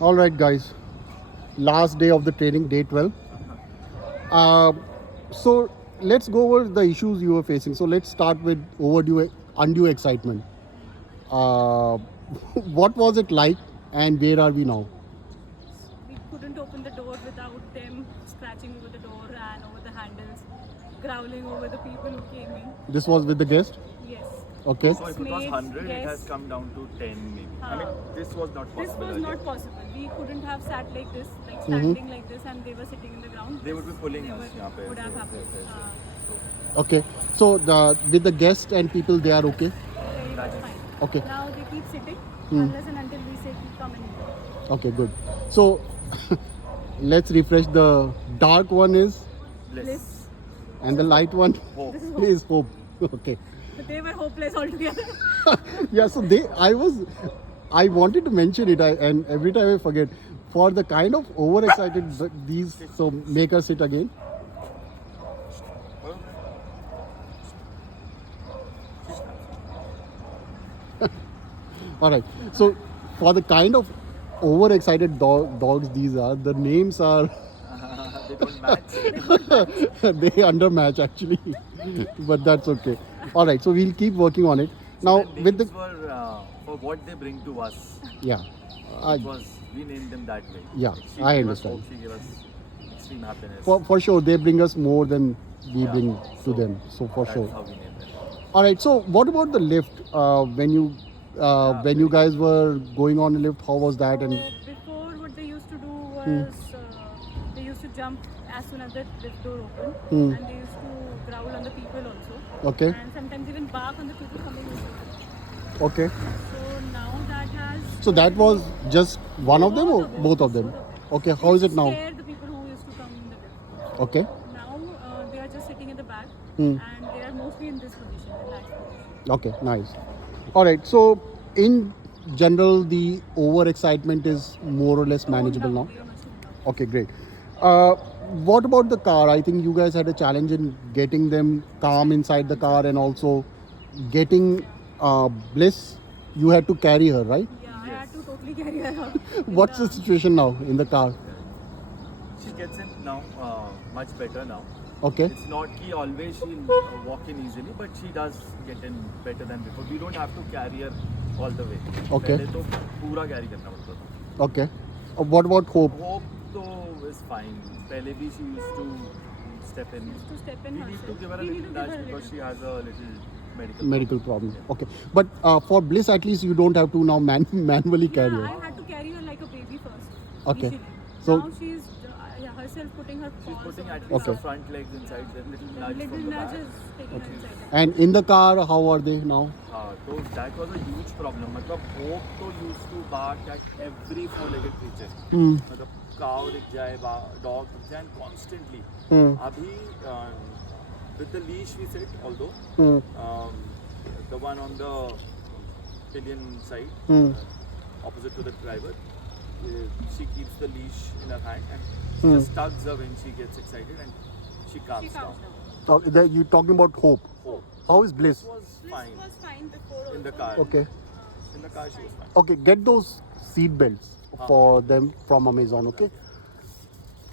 All right, guys. Last day of the training, day 12. Uh, so let's go over the issues you were facing. So let's start with undue excitement. Uh, what was it like, and where are we now? We couldn't open the door without them scratching over the door and over the handles, growling over the people who came in. This was with the guest. Yes. Okay. So if it was Maids, 100, it has guests. come down to 10 maybe. I mean, this was not This possible was earlier. not possible. We couldn't have sat like this, like standing like this, and they were sitting in the ground. They would be pulling Never us यहाँ पे would have ऐसे, happened. ऐसे, ऐसे. Okay. So with the guest and people, they are okay. Very much fine. Okay. Now they keep sitting unless and until we say come in. Okay. Good. So let's refresh. The dark one is, Bliss. and the light one Hope. This is is hope. Okay. But they were hopeless altogether. Yeah, so I wanted to mention it, and every time I forget. For the kind of overexcited these, so make us sit again. All right. So for the kind of overexcited dogs these are, the names are They don't match. they undermatch actually, but that's okay. All right. So we'll keep working on it. Now The with the names were for what they bring to us. yeah. It was, we named them that way. Yeah, She I gave understand. Us hope, she gave us extreme happiness. For sure, they bring us more than we Yeah, bring to so them. So for that's sure. how we named them. All right. So what about the lift? When you guys were going on the lift, how was that? And So before, what they used to do was they used to jump as soon as the lift door opened, and they used to growl on the people also, okay, and sometimes even bark on the people coming in. okay. So now that has So that was just one of them or both of them? Both of them. Okay. How is it now? Scare the people who used to come in the lift. Okay. Now they are just sitting in the back, Hmm. and they are mostly in this position, relaxed position. Okay. Nice. All right. So in general, the overexcitement is more or less manageable now. They are much toned down. Okay, great. What about the car? I think you guys had a challenge in getting them calm inside the car and also getting Bliss. You had to carry her, right? Yeah, I had to totally carry her out. What's the situation now in the car? She gets in now much better now. Okay, It's not कि always she'll walk in easily, but she does get in better than before. We don't have to carry her all the way. Okay. पहले तो पूरा carry करना पड़ता था. okay. What about Hope? Hope तो is fine. पहले भी she used to step in. To step in We need to herself. give her a We need little to give dash her a because little. she has a little Medical problem. Okay, but for Bliss at least you don't have to now manually carry Yeah, her. I had to carry her like a baby first. Okay. Initially. So- now she's herself putting her She's paws putting on at the least Okay. her front legs inside, then little nudge little from the back. nudges taking her inside. And in the car, how are they now? So that was a huge problem. मतलब Hope तो used to bark at every four-legged creature. Hmm. मतलब cow दिख जाए, dog दिख जाए, and constantly. Hmm. अभी with the leash we sit, although Hmm. the one on the pillion side, Hmm. opposite to the driver, she keeps the leash in her hand and Hmm. just tugs her when she gets excited and she She calms calms down. down. You're talking about Hope. Hope How is Bliss? was This fine was fine before in the also. car. Okay. In the car she was fine. Okay, get those seat belts for them from Amazon, okay?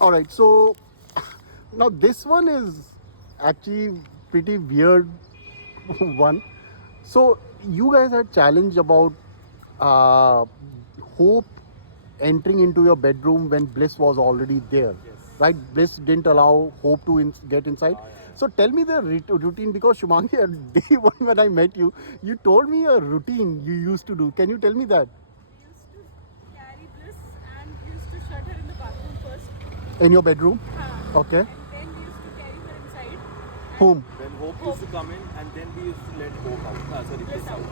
All right, so now this one is actually pretty weird one. So you guys had challenged about Hope entering into your bedroom when Bliss was already there, Yes. right? Bliss didn't allow Hope to get inside. Yeah. So tell me the routine, because Shumangi, at day one when I met you, you told me a routine you used to do. Can you tell me that? We used to carry Bliss and we used to shut her in the bathroom first. In your bedroom? Okay. And then we used to carry her inside. Whom? Then Hope used to come in and then we used to let Hope out. Sorry, Bliss out.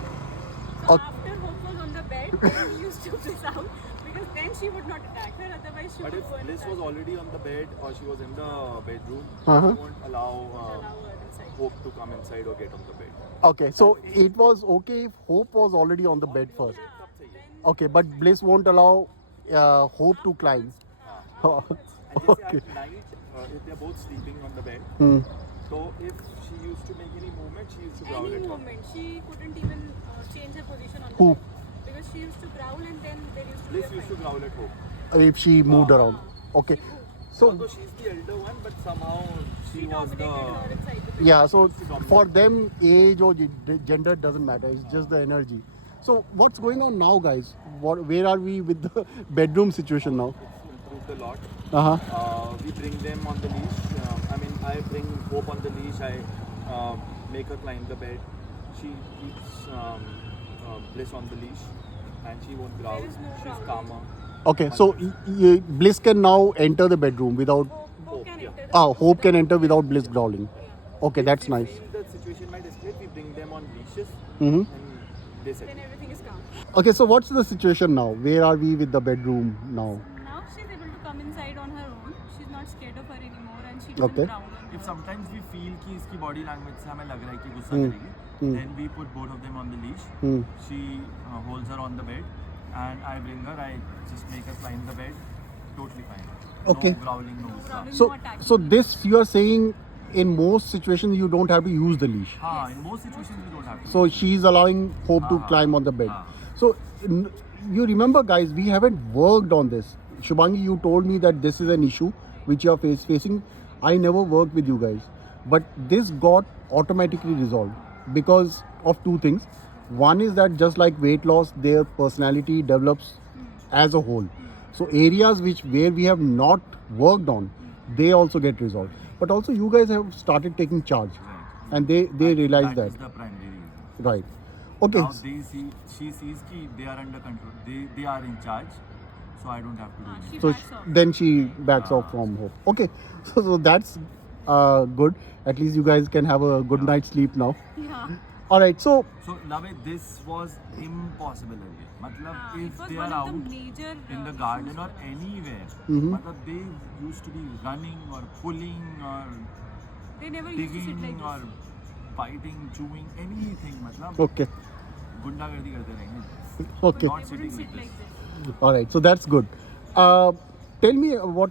So Okay. after Hope was on the bed, then we used to Bliss out because then she would not attack her. Otherwise, she But would if go and Bliss attack was already on the bed or she was in the bedroom, Uh-huh. we won't allow allow her inside. Hope to come inside or get on the bed. Okay, so it was okay if Hope was already on the bed first. Yeah, तब सही है. then Okay, but Bliss won't allow Hope to climb. And जैसे Okay. at night, if they're both sleeping on the bed, Hmm. so if she used to make any movement, she used to growl any at her. moment she couldn't even change her position on the Who? bed because First she used to growl and then there used to Bliss be a used to fight. growl at home. If she moved around. Okay. So Although she's the elder one, but somehow she was Dominated her the. inside the bed. yeah, so Used to dominate. for them, age or gender doesn't matter. It's just the energy. So what's going on now, guys? Where are we with the bedroom situation now? It's improved a lot. Uh-huh. We bring them on the leash. I bring Hope on the leash. I make her climb the bed. She keeps Bliss on the leash, and she won't growl. There is no She's growling. calmer. Okay, so Bliss can now enter the bedroom without. Hope can yeah. enter the Hope can enter without Bliss growling. Okay, that's If we nice. feel the situation might escalate, we bring them on leashes, Mm-hmm. and they settle. Then everything is calm. Okay, so what's the situation now? Where are we with the bedroom now? Now she's able to come inside on her own. She's not scared of her anymore and she doesn't Okay. growl on If her. sometimes we feel कि इसकी body language से हमें लग रहा है कि गुस्सा Hmm. करेगी, then we put both of them on the leash. Hmm. She holds her on the bed, and I bring her. I just make her climb the bed. Totally fine. Okay. No growling, no gussa. growling. So, No attacking. so this you are saying in most situations you don't have to use the leash. हाँ, in most situations we don't have to. So she's allowing Hope to Ah. climb on the bed. Ah. So you remember, guys, we haven't worked on this. Shubhangi, you told me that this is an issue which you are facing. I never worked with you guys, but this got automatically resolved because of two things. One is that just like weight loss, their personality develops as a whole. So areas where we have not worked on, they also get resolved. But also you guys have started taking charge, Right. and they realize That that. is the primary reason. Right. Okay. Now she sees कि they are under control. They are in charge, so I don't have to do She anything. So backs off. then she backs off from Hope. Okay. So that's good. At least you guys can have a good night's sleep now. Yeah. All right. So So Love, this was impossible earlier. मतलब It if was they one are of the out major in the issues garden or for us. anywhere, Mhm. मतलब they used to be running or pulling or They never used to sit digging like or this. fighting, chewing, anything. मतलब okay. गुंडागर्दी करते रहेंगे. Okay. Not They sitting wouldn't sit like like this. this. All right. So that's good. Tell me what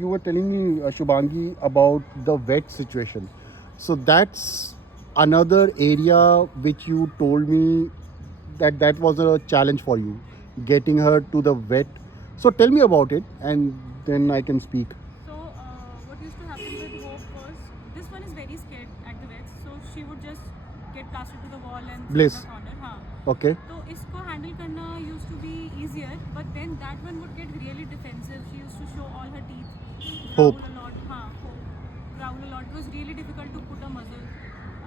you were telling me, Shubhangi, about the vet situation. So that's another area which you told me that was a challenge for you, getting her to the vet. So tell me about it, and then I can speak. So what used to happen with Hope was this one is very scared at the vets, so she would just get plastered to the wall and sit Bliss. in the corner. हाँ. Okay. तो इसको handle करना used to be easier, but then that one would get really defensive. She used to show all her teeth, growl Hope. a lot. हाँ, Hope. Growl a lot. It was really difficult to put a muzzle,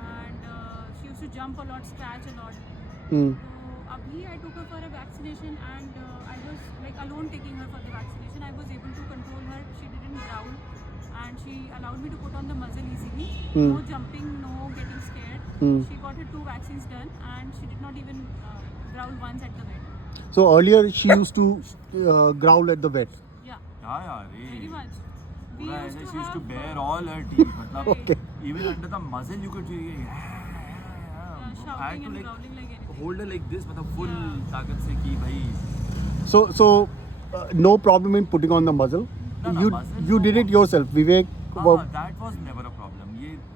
and she used to jump a lot, scratch a lot. Hmm. So abhi I took her for a vaccination, and I was like alone taking her for the vaccination. I was able to control her. She didn't growl, and she allowed me to put on the muzzle easily. Hmm. No jumping, no getting scared. Hmm. She got her 2 vaccines done, and she did not even growl once at the vet. So earlier she used to growl at the vet. Yeah, हाँ यार, very ये much. We पूरा used ऐसे to she used to have, bear all her teeth. मतलब Okay. even under the muzzle you could see I had shouting to and like growling like anything. hold her like this, मतलब full Yeah. ताकत से कि भाई So no problem in putting on the muzzle. No, you muzzle you no did it yourself, Vivek. that was never a problem.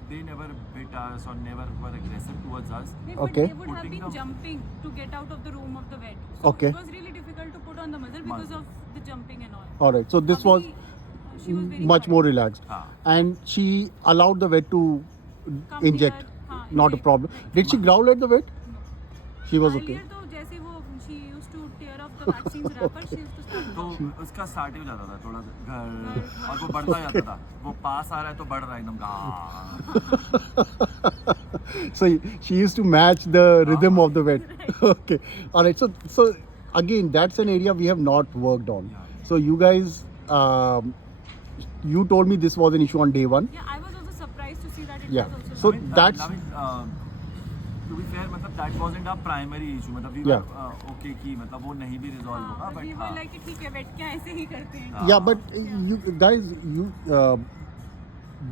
They never bit us or never were aggressive towards us. They, Okay. They would have Putting been the- jumping to get out of the room of the vet. So Okay. it was really difficult to put on the muzzle because Muzzle. of the jumping and all. All right. So this was Abhi, she was very much quiet. more relaxed, हाँ. and she allowed the vet to Come inject. here, हाँ, Not a inject, problem. right. Did she growl at the vet? She was okay. Earlier तो जैसे वो she used to tear off the vaccines wrapper, she used to start तो growling. उसका start हो जाता था थोड़ा सा घर और वो बढ़ता जाता था. वो पास आ रहा है तो बढ़ रहा है एकदम So she used to match the rhythm of the vet. Okay. All right. So again, that's an area we have not worked on. Yeah. So you guys, you told me this was an issue on day one. Yeah, I was also surprised to see that it Yeah. was also So done. that's- to be fair, मतलब that wasn't our primary issue. मतलब we Yeah. were okay कि मतलब वो नहीं भी resolve हाँ, होगा, but but we हाँ. were like कि ठीक है vet क्या ऐसे ही करते हैं. हाँ. Yeah, but you guys,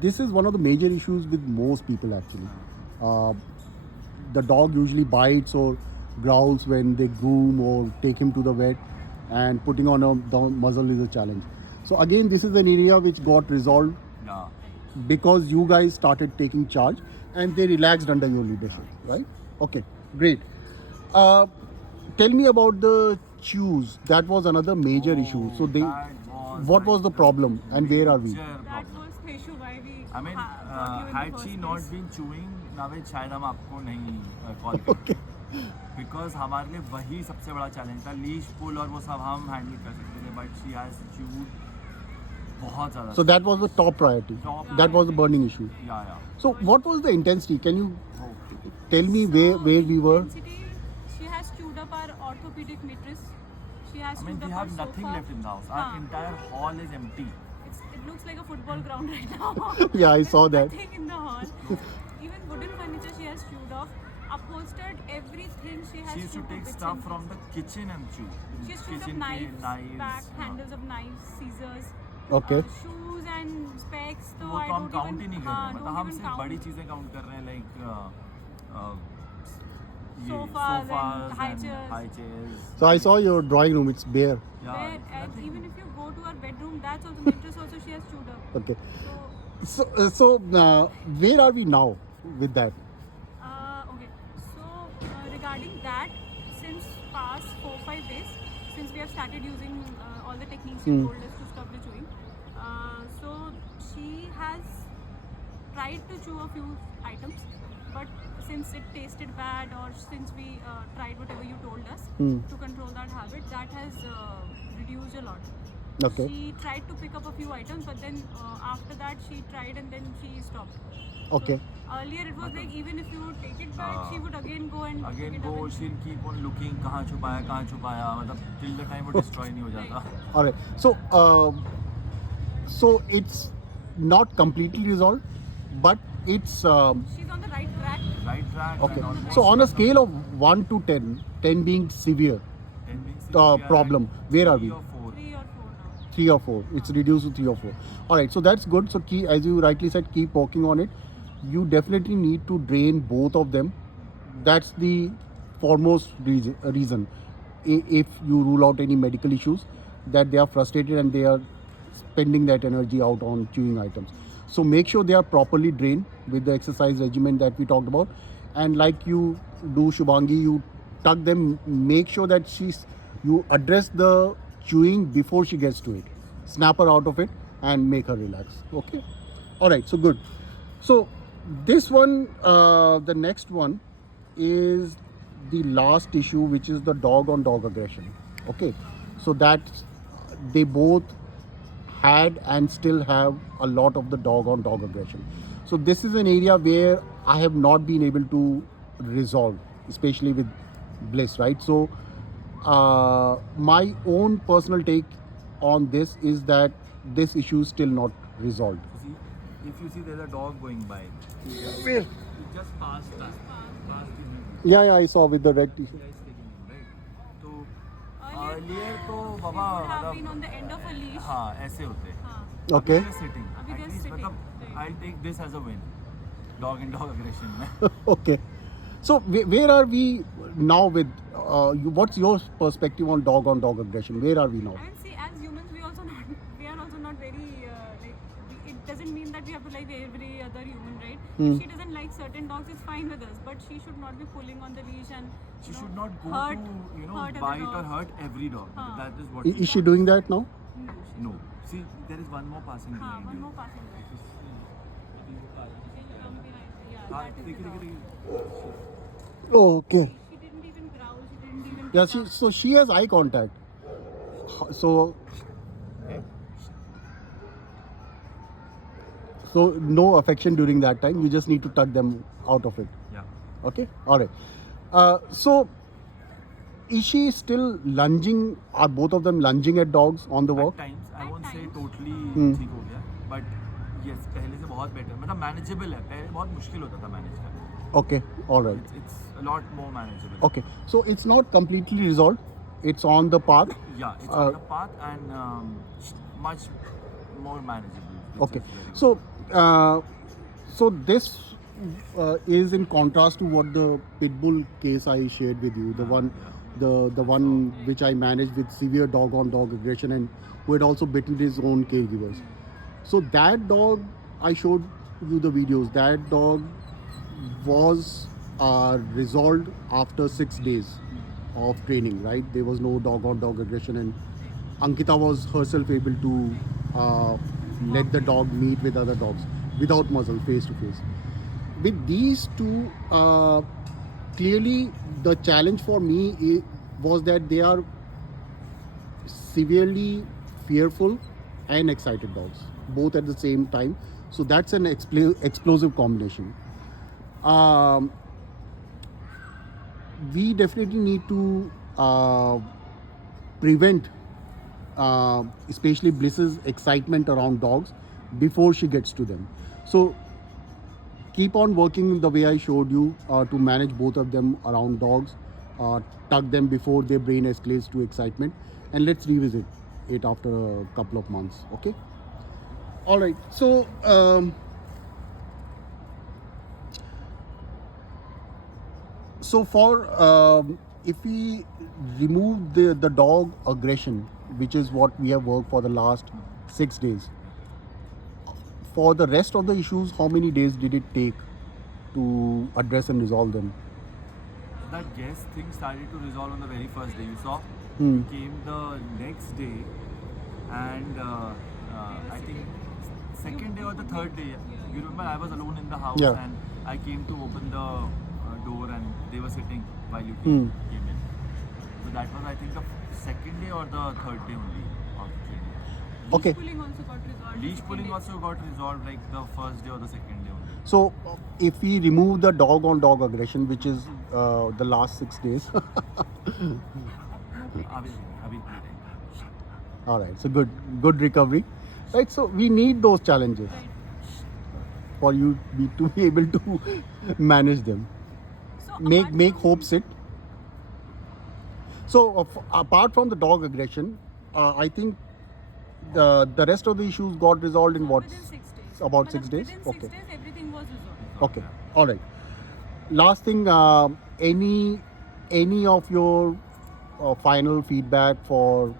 this is one of the major issues with most people actually. The dog usually bites or growls when they groom or take him to the vet, and putting on the muzzle is a challenge. So again, this is an area which got resolved Yeah. because you guys started taking charge and they relaxed under your leadership, right? Okay, great. tell me about the chews. That was another major issue. So they, what was the problem and where are we? That was the issue why we I mean, brought you in the had first she place. not been chewing, Naved शायद हम आपको नहीं call करते because हमारे लिए वही सबसे बड़ा चैलेंज था. लीश पुल और वो सब हम हैंडल कर सकते थे, बट शी हैज च्यूड बहुत ज़्यादा. So that was the top priority. Top That was the burning issue. या So what was the intensity? Can you tell me where we were? Intensity, she has chewed up our orthopedic mattress. She has I mean, chewed we up have our nothing sofa. left in the house. Our हाँ. entire hall is empty. It looks like a football ground right now. Yeah, I saw There's that. Nothing in the hall. Even wooden furniture she has chewed off. Upholstered everything she has She used to chewed take bits stuff and from the kitchen and chew. She has chewed up Kitchen knives, के knives, back हाँ. handles of knives, scissors. Okay. Shoes and specs. So वो I तो हम don't count he even, नहीं कर रहे हैं. हाँ, मतलब don't हम even सिर्फ count. बड़ी चीजें काउंट कर रहे हैं, like Sofas and high chairs. high chairs. So I saw your drawing room. It's bare. Yeah, Where, it's and nothing. even if you go to her bedroom, that's also mattress also she has chewed up. Okay. So So where are we now with that? okay. So regarding that, since past 4-5 days, since we have started using all the techniques you told us to stop the chewing, so she has tried to chew a few items, but since it tasted bad or since we tried whatever you told us to control that habit, that has reduced a lot. Okay. She tried to pick up a few items, but then after that she tried and then she stopped. Okay. So, earlier it was like even if you take it back, she would again go and Again pick it go, up. and- she'll keep on looking कहाँ छुपाया मतलब till the time वो destroy नहीं हो जाता. All right. So it's not completely resolved, but it's She's on the right track. Right track. okay. and almost So on a scale of 1 to 10, 10 being severe 10 being we are problem, at where are 3 we? or 4. 3 or 4 now. 3 or 4. It's reduced to 3 or 4. All right. So that's good. So as you rightly said, keep working on it. You definitely need to drain both of them. That's the foremost reason. If you rule out any medical issues, that they are frustrated and they are spending that energy out on chewing items. So make sure they are properly drained with the exercise regimen that we talked about. And like you do, Shubhangi, you tuck them. Make sure that you address the chewing before she gets to it. Snap her out of it and make her relax. Okay. All right. So good. So this one, the next one is the last issue, which is the dog on dog aggression. Okay. So that they both had and still have a lot of the dog on dog aggression. So this is an area where I have not been able to resolve, especially with Bliss, right? So my own personal take on this is that this issue is still not resolved. See, if you see there's a dog going by. Where? It just passed us. Passed him. Yeah, I saw with the red t-shirt. Yeah, he's taking him, right? तो Earlier, earlier तो she Baba would have been मतलब on the end of a leash. हाँ ऐसे होते हैं. हाँ. Okay. They're sitting. अभी At they're least sitting. मतलब Right. I'll take this as a win. Dog and dog aggression में. Okay. So where are we now with what's your perspective on dog aggression? Where are we now? And see, as humans, we are also not very like. It doesn't mean that we have to like every other human, right? If she doesn't like certain dogs, it's fine with us. But she should not be pulling on the leash and She should not go hurt, to hurt bite other or dogs. hurt every dog. हाँ. That is what. Is she doing that now? No. See, there is one more passing हाँ, behind one you. more passing by. Can you come behind? Yeah, हाँ, that is देखिए, the dog. देखिए, देखिए. Oh, okay. She didn't even growl. She didn't even. Yeah, pick up. so she has eye contact. So no affection during that time. You just need to tuck them out of it. Yeah. Okay. All right. So is she still lunging? Are both of them lunging at dogs on the walk? At times, I At won't say times. totally ठीक हो गया, but yes, पहले से बहुत better. मतलब manageable है. पहले बहुत मुश्किल होता था manage करना. Okay. All right. It's a lot more manageable. Okay. So it's not completely resolved. It's on the path. Yeah, it's on the path and much more manageable. which Okay. is very good. So this is in contrast to what the Pitbull case I shared with you, the one, the one which I managed with severe dog on dog aggression and who had also bitten his own caregivers. So that dog, I showed you the videos. That dog was resolved after 6 days. of training, right? There was no dog on dog aggression, and Ankita was herself able to let the dog meet with other dogs without muzzle, face to face. With these two, clearly the challenge for me was that they are severely fearful and excited dogs, both at the same time. So that's an explosive combination. Um, we definitely need to prevent, especially Bliss's excitement around dogs before she gets to them. So keep on working the way I showed you to manage both of them around dogs, tuck them before their brain escalates to excitement, and let's revisit it after a couple of months. Okay. All right. So for if we remove the dog aggression, which is what we have worked for the last 6 days, for the rest of the issues, how many days did it take to address and resolve them? That guest thing started to resolve on the very first day. You saw? Hmm. We came the next day, and I think second day or the third day. You remember I was alone in the house, Yeah. and I came to open the door, and they were sitting while you Hmm. came in. So that was, I think, the second day or the third day only of training. Okay. Leash pulling also got resolved. Leash second pulling day. also got resolved like the first day or the second day only. So if we remove the dog on dog aggression, which is the last 6 days, Abhi all right. So good recovery, right? So we need those challenges Right. for you to be able to manage them. So Make apart from- hope sit. So apart from the dog aggression, I think the rest of the issues got resolved in what? Within 6 days. About Matlab 6 days? Within 6 Okay. days, everything was resolved. Okay. All right. Last thing, any of your final feedback for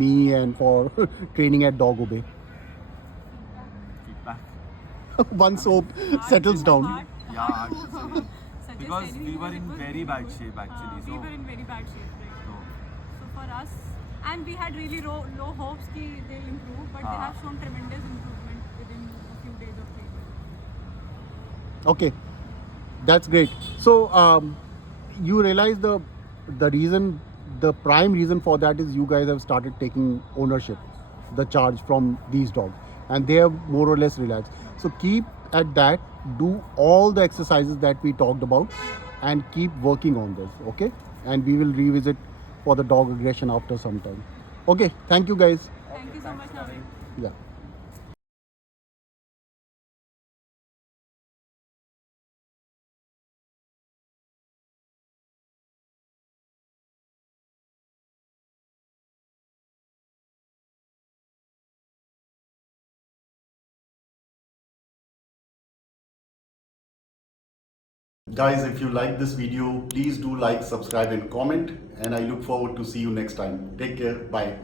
me and for training at Dog Obey? feedback. Once hope Hard- settles down. hard- Yeah, hard to say. suggest Because anything we were because in it was very really bad good. shape actually. We So, were in very bad shape, right? so So for us, and we had really low hopes that they'll improve, but they Ah. have shown tremendous improvement within a few days of training. Okay, that's great. So you realize the reason, the prime reason for that is you guys have started taking ownership, the charge from these dogs, and they are more or less relaxed. So keep at that. Do all the exercises that we talked about, and keep working on this. Okay, and we will revisit for the dog aggression after some time. Okay, thank you guys. Thank you so much, Naveen. Yeah. Guys, if you like this video, please do like, subscribe and comment, and I look forward to see you next time. Take care. Bye.